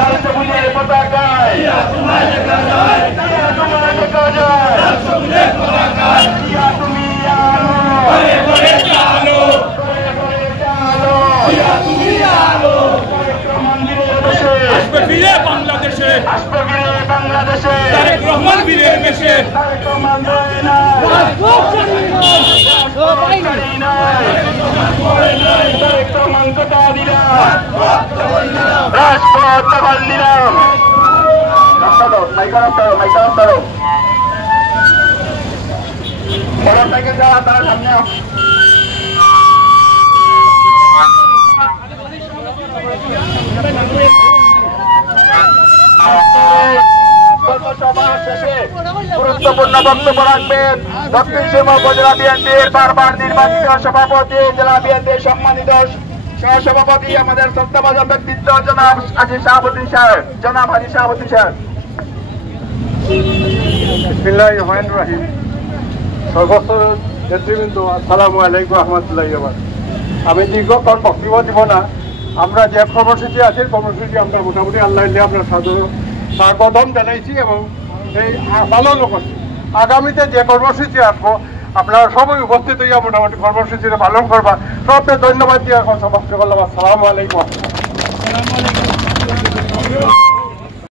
লাল সবুজের পতাকায় তোমায় দেখা যায় তুমি আলো আসবে ফিরে বাংলাদেশে তারেক রহমান বীরের বেশে রাজপথ দখল নিলাম মোটরসাইকেল যাওয়া তারা সামনে সভা শেষে গুরুত্বপূর্ণ বক্তব্য রাখবেন দক্ষিণ সীমা উপজেলা বিএনপির বারবার নির্বাচিত সভাপতি জেলা বিএনপির সম্মানিত সহসভাপতি আমাদের শ্রদ্ধাভাজন ব্যক্তিত্ব জনাব হাজী শাহাবুদ্দিন সাহেব। বিসমিল্লাহির রহমানির রহিম। সর্বস্ত নেতৃবৃন্দ, আসসালামু আলাইকুম রহমতুল্লাহি ওয়া বারাকাতুহু। আমি দীর্ঘক্ষণ বক্তব্য দিব না। আমরা যে কর্মসূচি আছে কর্মসূচি আমরা মোটামুটি আল্লাহ আমরা স্বাগতম জানাইছি এবং এই পালনও করছি। আগামীতে যে কর্মসূচি আসবো আপনারা সবাই উপস্থিত হইয়া মোটামুটি কর্মসূচিটা পালন করবা। সবকে ধন্যবাদ দিয়ে এখন সমাপ্ত করলাম। আসসালামু আলাইকুম।